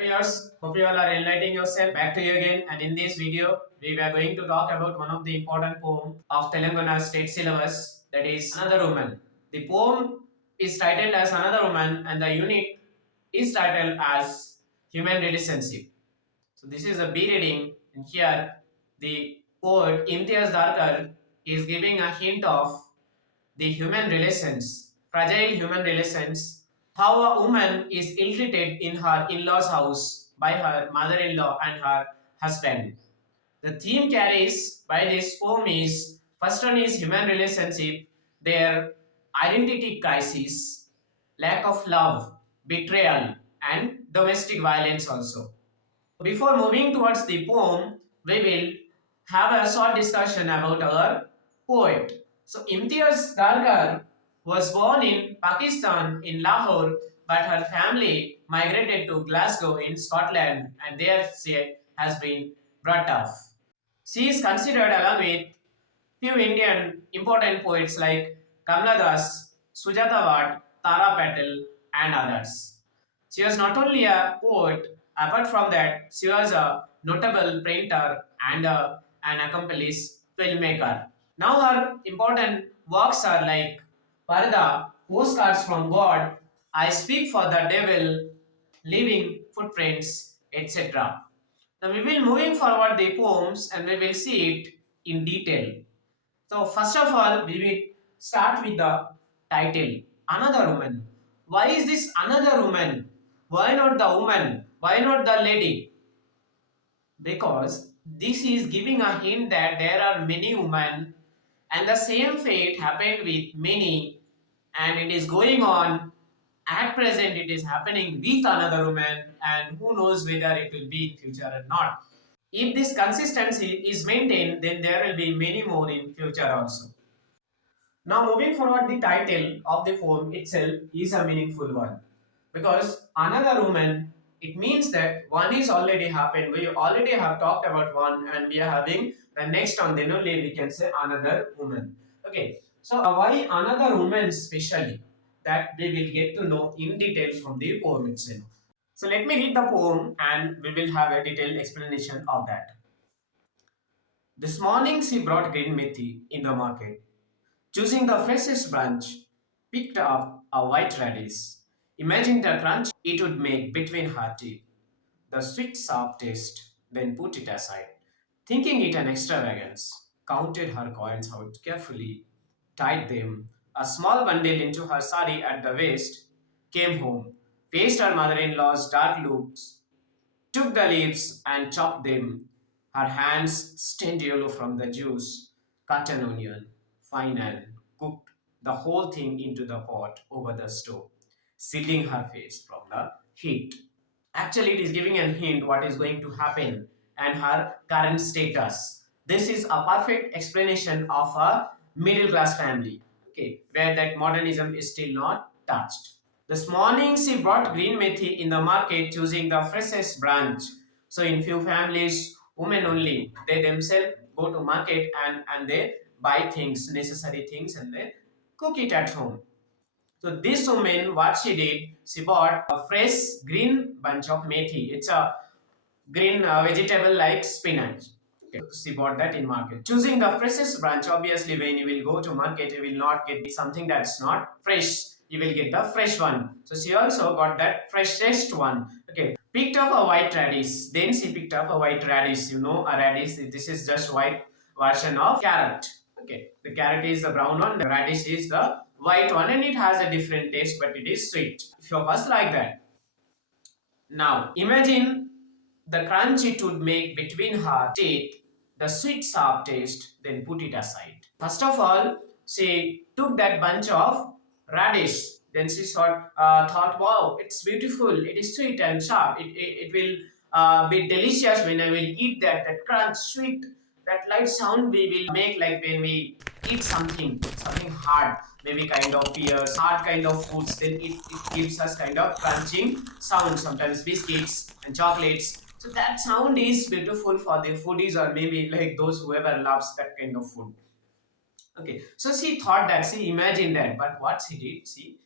viewers, hope you all are enlightening yourself. Back to you again, and in this video, we are going to talk about one of the important poem of Telangana state syllabus, that is Another Woman. The poem is titled as Another Woman, and the unit is titled as Human Relationship. So this is a B reading, and here the poet Imtiaz Dharkar is giving a hint of the human relations, fragile human relations, how a woman is ill-treated in her in-laws house by her mother-in-law and her husband. The theme carries by this poem is first one is human relationship, their identity crisis, lack of love, betrayal, and domestic violence also. Before moving towards the poem, we will have a short discussion about our poet. So Imtiaz Dharkar was born in Pakistan in Lahore, but her family migrated to Glasgow in Scotland, and there she has been brought up. She is considered along with few Indian important poets like Kamla Das, Sujata Wad, Tara Patel, and others. She was not only a poet, apart from that, she was a notable painter and an accomplished filmmaker. Now her important works are like Parda, Postcards from God, I Speak for the Devil, Leaving Footprints, etc. Now we will moving forward the poems and we will see it in detail. So first of all, we will start with the title, Another Woman. Why is this another woman? Why not the woman? Why not the lady? Because this is giving a hint that there are many women and the same fate happened with many, and it is going on at present. It is happening with another woman, and who knows whether it will be in future or not. If this consistency is maintained, then there will be many more in future also. Now, moving forward, the title of the poem itself is a meaningful one, because another woman, it means that one is already happened. We already have talked about one, and we are having the next one. Then only we can say another woman. Okay, so why another woman specially? That we will get to know in detail from the poem itself. So let me read the poem, and we will have a detailed explanation of that. This morning she brought green methi in the market. Choosing the freshest branch, picked up a white radish. Imagine the crunch it would make between her teeth, the sweet sharp taste, then put it aside. Thinking it an extravagance, counted her coins out carefully, tied them, a small bundle into her sari at the waist, came home, faced her mother-in-law's dark looks, took the leaves and chopped them. Her hands stained yellow from the juice, cut an onion, fine and cooked the whole thing into the pot over the stove, shielding her face from the heat. Actually, it is giving a hint what is going to happen and her current status. This is a perfect explanation of a middle class family, okay, where that modernism is still not touched. This morning she bought green methi in the market, choosing the freshest branch. So in few families, women only, they themselves go to market and they buy things, necessary things, and they cook it at home. So this woman, what she did, she bought a fresh green bunch of methi. It's a green vegetable like spinach. Okay. She bought that in market. Choosing the freshest branch, obviously when you will go to market, you will not get something that's not fresh. You will get the fresh one. So she also got that freshest one. Okay. Picked up a white radish. Then she picked up a white radish. You know, a radish, this is just white version of carrot. Okay. The carrot is the brown one. The radish is the white one, and it has a different taste, but it is sweet. If you're first like that. Now, imagine the crunch it would make between her teeth, the sweet sharp taste, then put it aside. First of all, she took that bunch of radish. Then she thought, wow, it's beautiful, it is sweet and sharp. It will be delicious when I will eat that. That crunch, sweet, that light sound we will make like when we eat something hard, maybe kind of pears, hard kind of foods, then it gives us kind of crunching sound, sometimes biscuits and chocolates. So that sound is beautiful for the foodies, or maybe like those whoever loves that kind of food. Okay, so she thought that, she imagined that, but what she did, she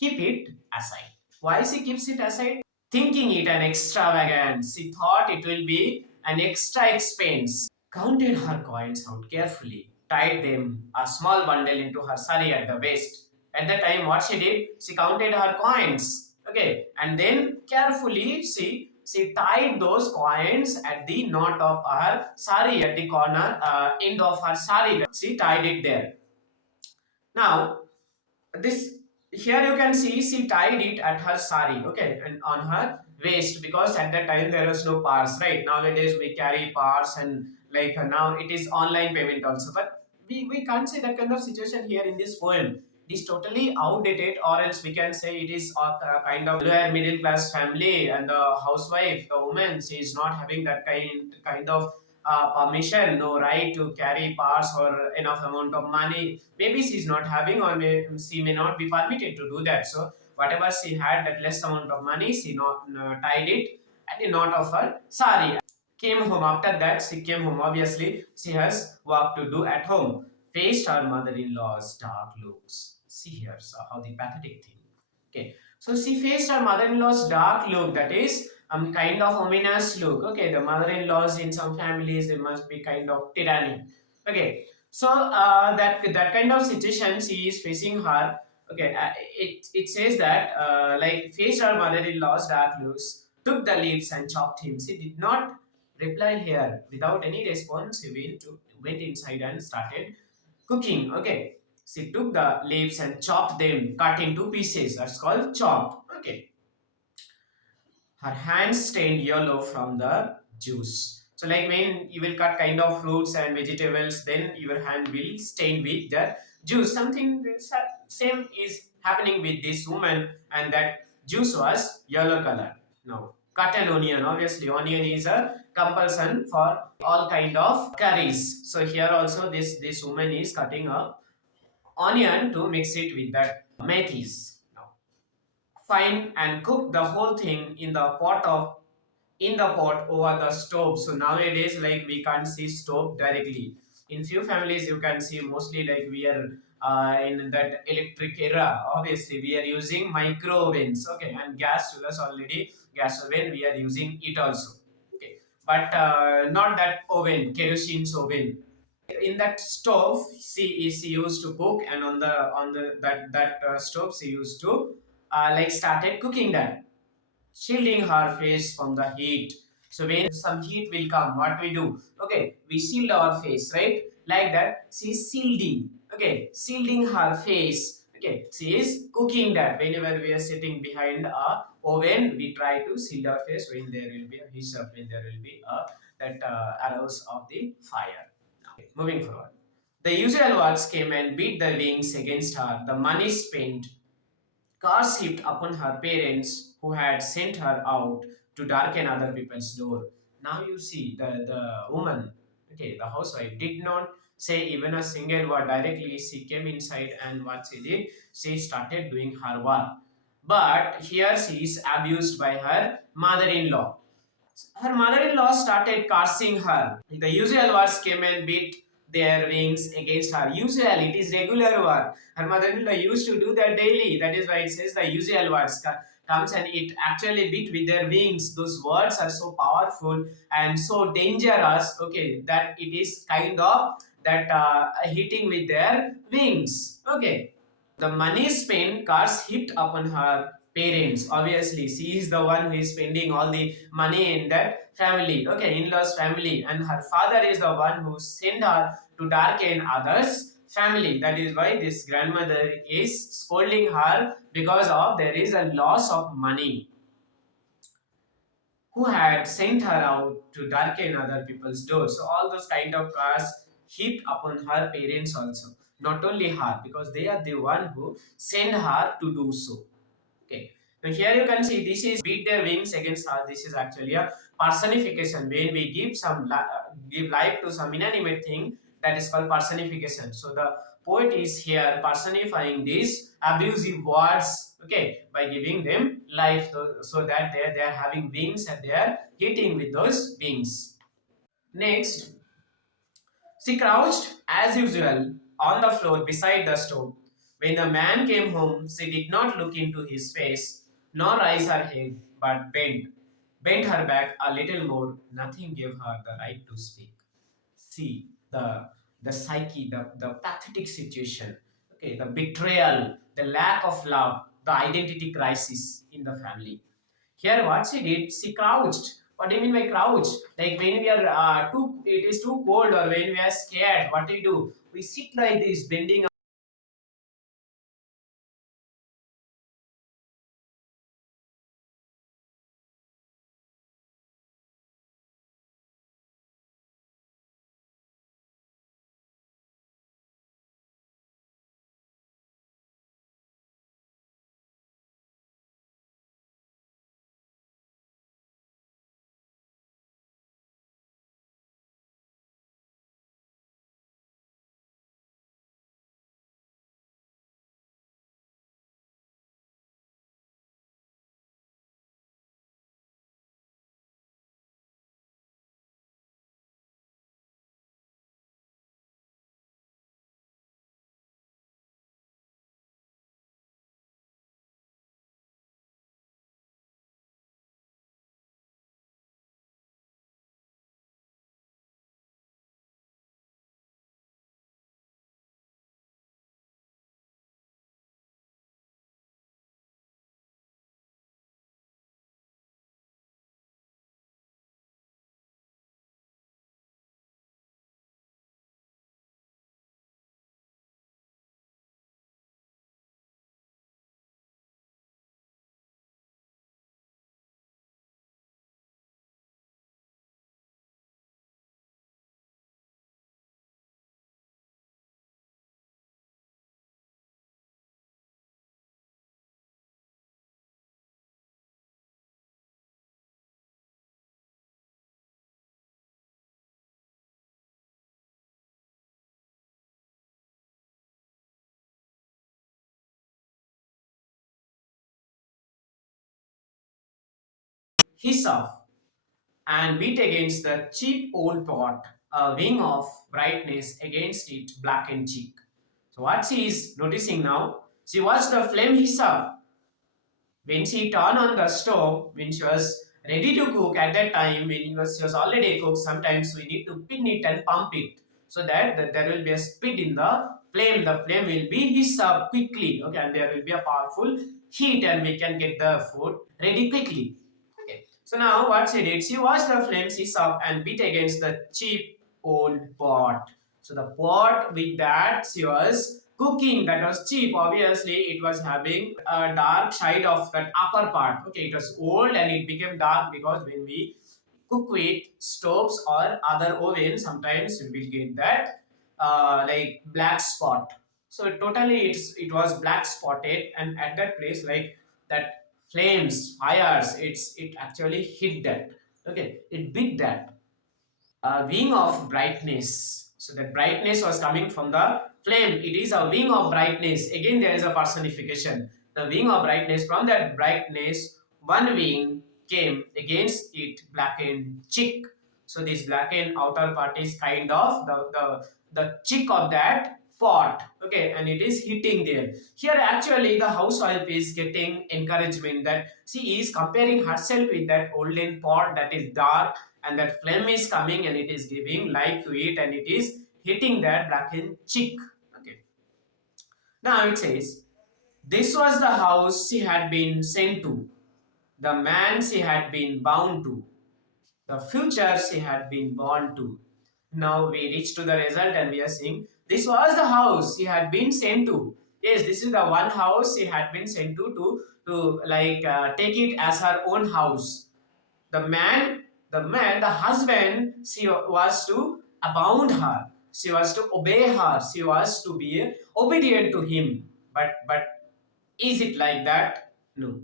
keep it aside. Why she keeps it aside? thinking it an extravagance. She thought it will be an extra expense. Counted her coins out carefully, tied them a small bundle into her sari at the waist. At the time, what she did, she counted her coins. Okay, and then carefully she tied those coins at the knot of her sari at the corner end of her sari. She tied it there. Now this here you can see she tied it at her sari, okay, and on her waist, because at that time there was no purse, right? Nowadays we carry purse, and like now it is online payment also, but we can't say that kind of situation here in this poem. It is totally outdated, or else we can say it is a kind of lower middle class family, and the housewife, the woman, she is not having that kind of permission, no right to carry purse or enough amount of money. Maybe she's not having, or she may not be permitted to do that. So whatever she had, that less amount of money, she not tied it at the knot of her sari. Came home. After that, she came home. Obviously, she has work to do at home. Faced her mother-in-law's dark looks. See here, so how the pathetic thing. Okay, so she faced her mother-in-law's dark look. That is kind of ominous look. Okay, the mother-in-laws in some families, they must be kind of tyranny. Okay, so that kind of situation she is facing her. Okay, it says that like faced her mother-in-law's dark looks, took the leaves and chopped him. She did not reply here. Without any response, he went inside and started cooking. Okay, she took the leaves and chopped them, cut into pieces. That's called chopped. Okay, her hands stained yellow from the juice. So like when you will cut kind of fruits and vegetables, then your hand will stain with that juice. Something same is happening with this woman, and that juice was yellow color. Now cut an onion. Obviously onion is a compulsion for all kind of curries. So here also this woman is cutting a onion to mix it with that methis. Now fine and cook the whole thing in the pot over the stove. So nowadays, like we can't see stove directly. In few families, you can see mostly like we are in that electric era. Obviously, we are using micro ovens. Okay, and gas chillers already gas oven we are using it also. Okay, but not that oven, kerosene oven. In that stove, she used to cook, and on the that stove she used to like started cooking that, shielding her face from the heat. So when some heat will come, what we do? Okay, we shield our face, right? Like that, she's shielding. Okay, shielding her face. Okay, she is cooking that. Whenever we are sitting behind a oven, we try to shield our face when there will be a heat up, when there will be a that arrows of the fire. Okay, moving forward. The usual words came and beat the wings against her. The money spent, curse heaped upon her parents who had sent her out to darken other people's door. Now you see the woman, okay, the housewife, did not say even a single word directly. She came inside, and what she did, she started doing her work. But here she is abused by her mother in law. Her mother-in-law started cursing her. The usual words came and beat their wings against her. Usual, it is regular work. Her mother-in-law used to do that daily. That is why it says the usual words comes, and it actually beat with their wings. Those words are so powerful and so dangerous. Okay, that it is kind of that hitting with their wings. Okay, the money spent cards heaped upon her parents. Obviously, she is the one who is spending all the money in that family. Okay, in-laws family, and her father is the one who sent her to darken others' family. That is why this grandmother is scolding her, because of there is a loss of money, who had sent her out to darken other people's doors. So all those kind of cars heaped upon her parents also. Not only her, because they are the one who sent her to do so. Okay. Now here you can see this is beat their wings against her. This is actually a personification. When we give give life to some inanimate thing, that is called personification. So the poet is here personifying these abusive words. Okay, by giving them life, so that they are having wings and they are hitting with those wings. Next, she crouched as usual on the floor beside the stove. When the man came home, she did not look into his face nor raise her head, but bent her back a little more. Nothing gave her the right to speak. See the psyche, the pathetic situation, okay, the betrayal, the lack of love, the identity crisis in the family. Here, what she did, she crouched. What do you mean by crouch? Like when we are it is too cold, or when we are scared, what do we do? We sit like this, bending hiss off and beat against the cheap old pot, a wing of brightness against it blackened cheek. So what she is noticing now, she watched the flame hiss up when she turned on the stove, when she was ready to cook at that time, when she was already cooked. Sometimes we need to pin it and pump it so that there will be a speed in the flame. The flame will be hiss up quickly, okay, and there will be a powerful heat, and we can get the food ready quickly. Okay. So now what she did, she watched the flames hiss up and beat against the cheap old pot. So the pot with that she was cooking, that was cheap. Obviously, it was having a dark side of that upper part. Okay, it was old and it became dark because when we cook with stoves or other ovens, sometimes we will get that like black spot. So totally, it was black spotted, and at that place, like that flames, fires, it actually hit that. Okay, it beat that wing of brightness. So that brightness was coming from the flame. It is a wing of brightness. Again, there is a personification. The wing of brightness. From that brightness, one wing came against it blackened cheek. So this blackened outer part is kind of the cheek of that pot. Okay, and it is hitting there. Here actually the housewife is getting encouragement that she is comparing herself with that olden pot that is dark, and that flame is coming and it is giving light to it, and it is hitting that blackened cheek. Okay, now it says this was the house she had been sent to, the man she had been bound to, the future she had been born to. Now we reach to the result and we are seeing this was the house she had been sent to. Yes, this is the one house she had been sent to like take it as her own house. The man, the husband, she was to abound her. She was to obey her. She was to be obedient to him. But is it like that? No.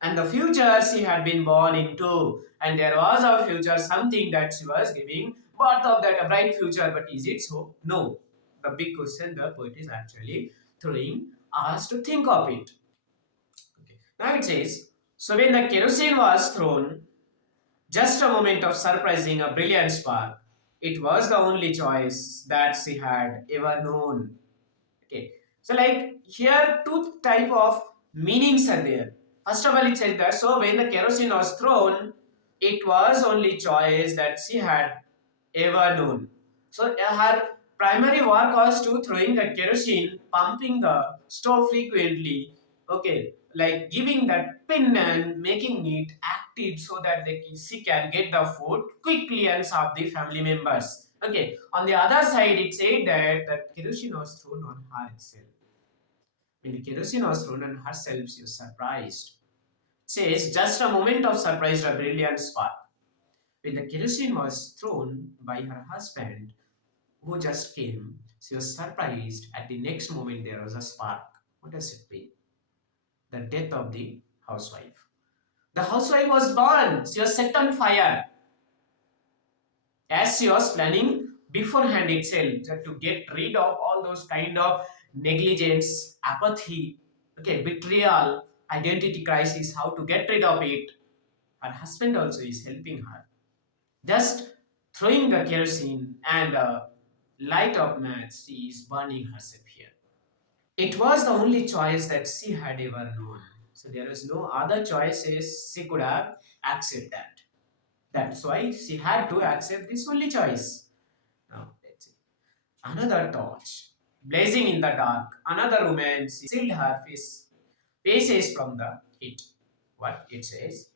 And the future she had been born into, and there was a future, something that she was giving birth of that a bright future. But is it so? No. The big question the poet is actually throwing us to think of it. Okay. Now it says, so when the kerosene was thrown, just a moment of surprising, a brilliant spark. It was the only choice that she had ever known. Okay. So like here two type of meanings are there. First of all, it said that so when the kerosene was thrown, it was only choice that she had ever known. So her primary work was to throwing the kerosene, pumping the stove frequently, okay, like giving that pin and making it active so that she can get the food quickly and serve the family members. Okay, on the other side, it said that kerosene was thrown on her itself. When the kerosene was thrown on herself, she was surprised. Says just a moment of surprise, a brilliant spark. When the kerosene was thrown by her husband, who just came, she was surprised. At the next moment, there was a spark. What does it mean? The death of the housewife. The housewife was burned. She was set on fire. As she was planning beforehand itself to get rid of all those kind of negligence, apathy, okay, betrayal, identity crisis, how to get rid of it. Her husband also is helping her. Just throwing the kerosene and a light of match, she is burning herself here. It was the only choice that she had ever known. So there was no other choices she could have accepted that. That's why she had to accept this only choice. Now let's see. Another torch, blazing in the dark. Another woman sealed her faces from the heat. What it says?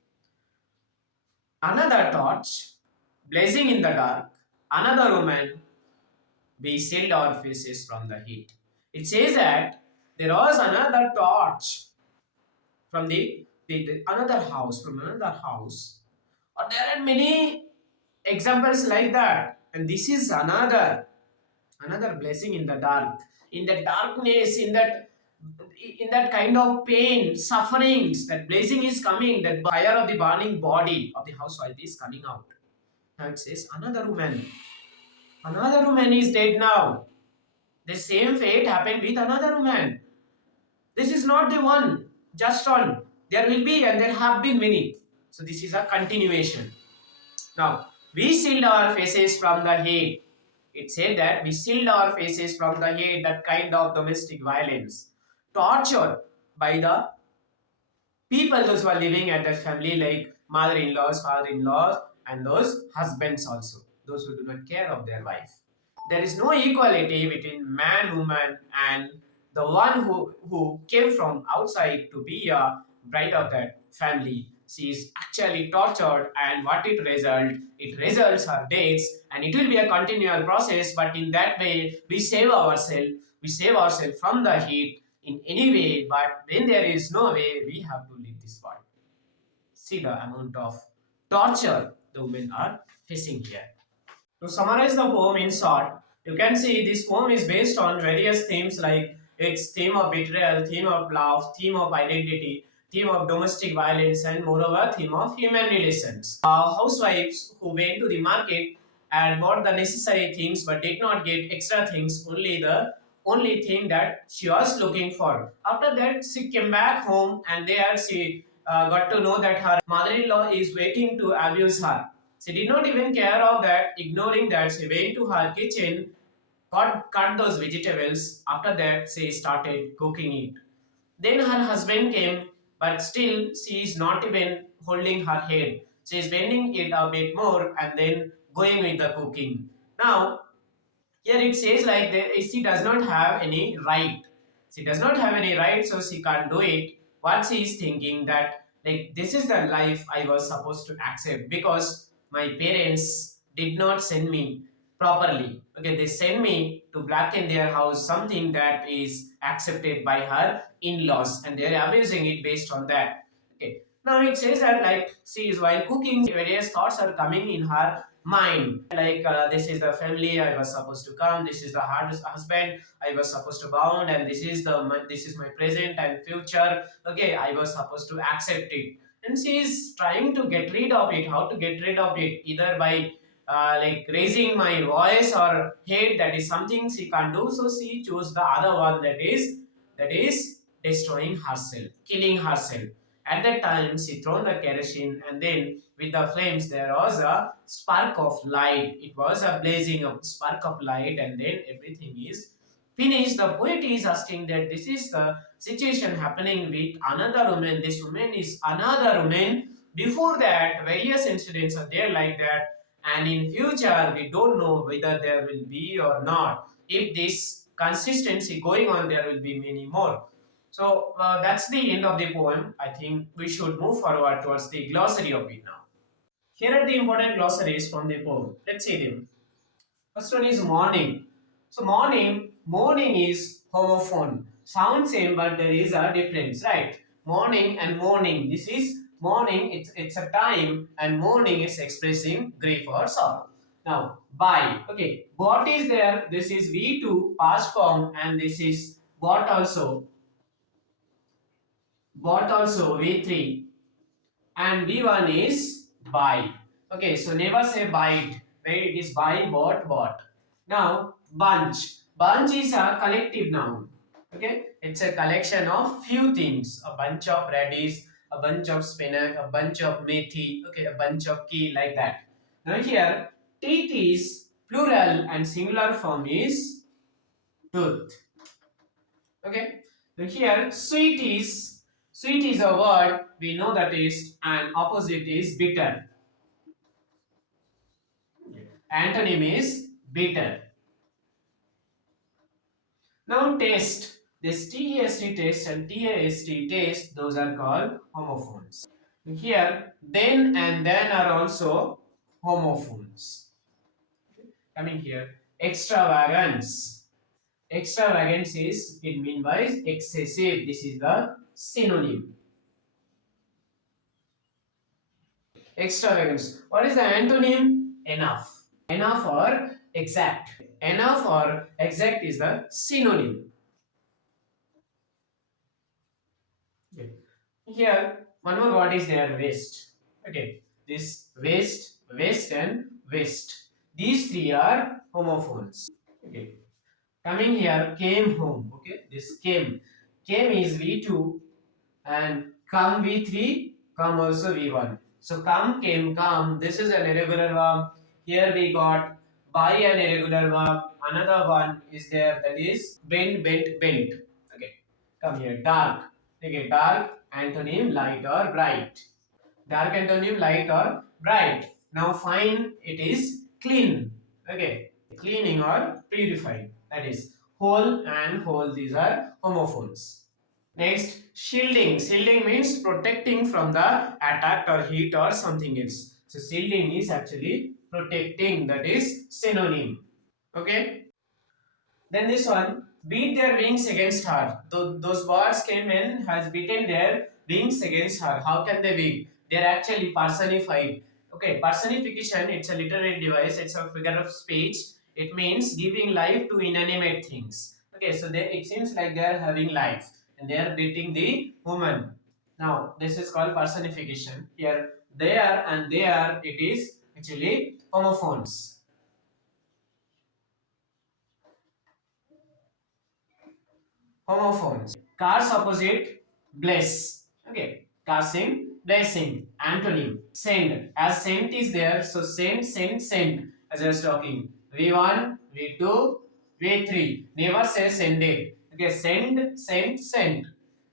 Another torch, blazing in the dark. Another woman, we shield our faces from the heat. It says that there was another torch from the another house, from another house. Or there are many examples like that. And this is another blessing in the dark. In the darkness, in that kind of pain, sufferings, that blazing is coming, that fire of the burning body of the housewife is coming out. Now it says another woman is dead now. The same fate happened with another woman. This is not the one, just one. There will be and there have been many. So this is a continuation. Now, we shield our faces from the hate. It said that we shield our faces from the hate, that kind of domestic violence, torture by the people those who are living at that family, like mother-in-laws, father-in-laws, and those husbands also, those who do not care of their wife. There is no equality between man, woman, and the one who came from outside to be a bride of that family. She is actually tortured, and what it results her deaths, and it will be a continual process. But in that way, we save ourselves from the heat in any way. But when there is no way, we have to leave this world. See the amount of torture the women are facing here. To summarize the poem in short, you can see this poem is based on various themes like its theme of betrayal, theme of love, theme of identity, theme of domestic violence, and moreover theme of human relations. Housewives who went to the market and bought the necessary things but did not get extra things, only the only thing that she was looking for. After that, she came back home and there she got to know that her mother-in-law is waiting to abuse her. She did not even care of that, ignoring that. She went to her kitchen, cut those vegetables. After that, she started cooking it. Then her husband came, but still she is not even holding her head. She is bending it a bit more and then going with the cooking. Now, here it says like she does not have any right. She does not have any right, so she can't do it. What she is thinking that like this is the life I was supposed to accept because my parents did not send me properly. Okay, they send me to blacken their house, something that is accepted by her in-laws, and they are abusing it based on that. Okay. Now it says that like she is while cooking, various thoughts are coming in her mind. Like this is the family I was supposed to come. This is the husband I was supposed to bound, and this is my present and future. Okay, I was supposed to accept it, and she is trying to get rid of it. How to get rid of it? Either by like raising my voice or hate. That is something she can't do. So she chose the other one. That is destroying herself, killing herself. At that time, she thrown the kerosene, and then with the flames, there was a spark of light. It was a blazing of spark of light, and then everything is finish, the poet is asking that this is the situation happening with another woman. This woman is another woman. Before that, various incidents are there like that, and in future we don't know whether there will be or not. If this consistency going on, there will be many more. So that's the end of the poem. I think we should move forward towards the glossary of it now. Here are the important glossaries from the poem. Let's see them. First one is morning. So morning is homophone. Sound same, but there is a difference, right? Morning and morning. This is morning. It's a time, and morning is expressing grief or sorrow. Now, by. Okay, what is there? This is V2 past form, and this is what also V3, and B1 is buy. Okay, so never say bite, where it is buy, bought. Now, bunch. Bunch is a collective noun. Okay, it's a collection of few things. A bunch of radish, a bunch of spinach, a bunch of methi, okay, a bunch of key, like that. Now here, teeth is plural and singular form is tooth. Okay, so here sweet is a word, we know that is, and opposite is bitter. Antonym is bitter. Now taste. This TEST taste and TAST taste, those are called homophones. Here then and then are also homophones. Coming here, extravagance. Extravagance is, it means by excessive. This is the synonym. Extravagance. What is the antonym? Enough. Enough or exact. Enough or exact is the synonym. Okay. Here, one more word is there, waste. Okay. This waste and waste. These three are homophones. Okay. Coming here, came home. Okay. This came. Came is V2, and come V3, come also V1. So come, came, come. This is an irregular verb. Here we got by an irregular verb. Another one is there, that is bend, bent, bent. Okay, come here. Dark. Okay, dark antonym light or bright. Dark antonym light or bright. Now fine, it is clean. Okay, cleaning or purifying. That is whole and whole. These are homophones. Next, shielding. Shielding means protecting from the attack or heat or something else. So shielding is actually protecting. That is synonym. Okay. Then this one, beat their wings against her. Those birds came in, has beaten their wings against her. How can they be? They are actually personified. Okay, personification, it's a literary device, it's a figure of speech. It means giving life to inanimate things. Okay, so it seems like they are having life and they are beating the woman. Now, this is called personification. Here, there and there, it is actually homophones. Homophones. Cars opposite bless. Okay. Cursing, blessing. Antonym. Send. As sent is there, so send. As I was talking. V1, V2, V3. Never say sended. Okay. Send.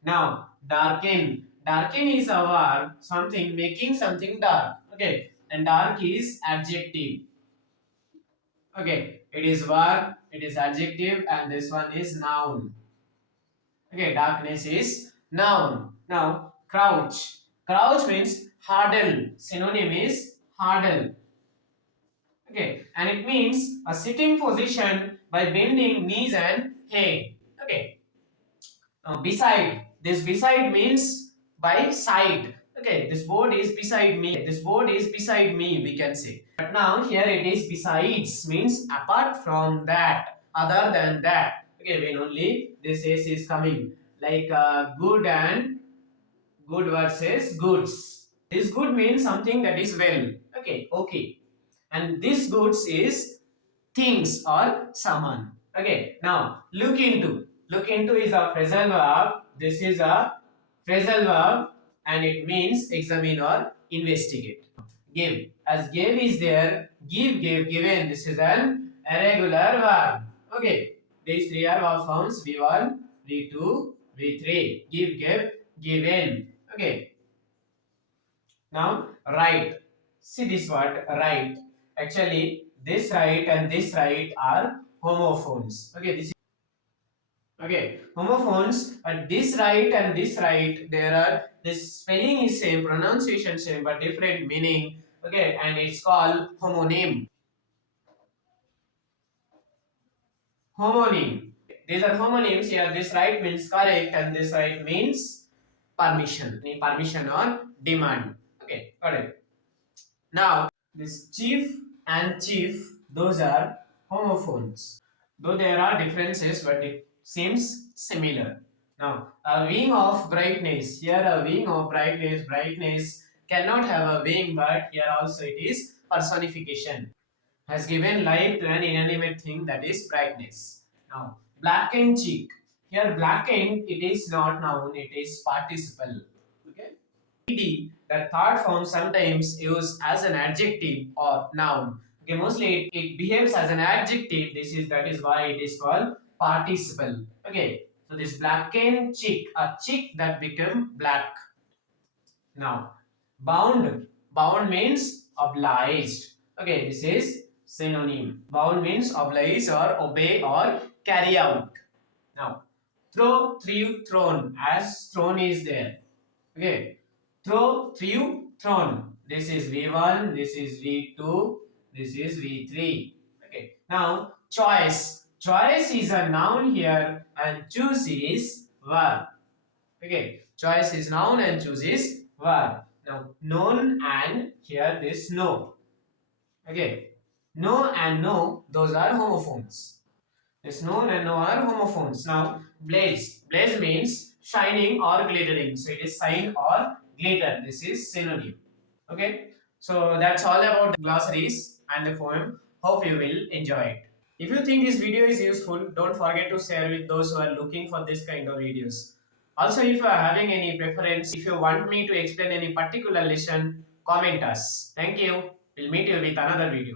Now, darken. Darken is our something, making something dark. Okay. And dark is adjective. Okay. It is verb, it is adjective, and this one is noun. Okay, darkness is noun. Now, crouch. Crouch means huddle. Synonym is huddle. Okay, and it means a sitting position by bending knees and head. Okay, now beside. This beside means by side. Okay, this board is beside me. This board is beside me, we can say. But now here it is besides, means apart from that, other than that. Okay, when only this is coming, like good and good versus goods. This good means something that is well. Okay, and this goods is things or someone. Okay, now look into. Look into is a phrasal verb. This is a phrasal verb, and it means examine or investigate. Give. As give is there, give, gave, given. This is an irregular verb. Okay. These three are verb forms: V1, V2, V3. Give, given. Okay. Now right. See this word right. Actually, this right and this right are homophones. Okay, this is okay. Homophones. This right and this right, there are this spelling is same, pronunciation same, but different meaning. Okay, and it's called homonym. Homonym. These are homonyms. Here, this right means correct, and this right means permission. Permission or demand. Okay, got it. Now, this chief and chief, those are homophones. Though there are differences, but it seems similar. Now, a wing of brightness. Here, a wing of brightness. Brightness cannot have a wing, but here also it is personification. Has given life to an inanimate thing, that is brightness. Now, blackened cheek. Here, blackened, it is not noun, it is participle. Okay. The third form sometimes used as an adjective or noun. Okay, mostly it behaves as an adjective. That is why it is called participle. Okay, so this blackened cheek, a cheek that become black. Now, bound. Bound means obliged. Okay, this is synonym. Bound means oblige or obey or carry out. Now, through, thrown, as thrown is there. Okay, through, thrown. This is V1, this is V2, this is V3. Okay, now choice. Choice is a noun here and choose is verb. Okay, choice is noun and choose is verb. Now, known and here this no. Okay, no and no, those are homophones. This known and no are homophones. Now, blaze. Blaze means shining or glittering. So, it is shine or glitter. This is synonym. Okay. So, that's all about the glossaries and the poem. Hope you will enjoy it. If you think this video is useful, don't forget to share with those who are looking for this kind of videos. Also, if you are having any preference, if you want me to explain any particular lesson, comment us. Thank you. We'll meet you with another video.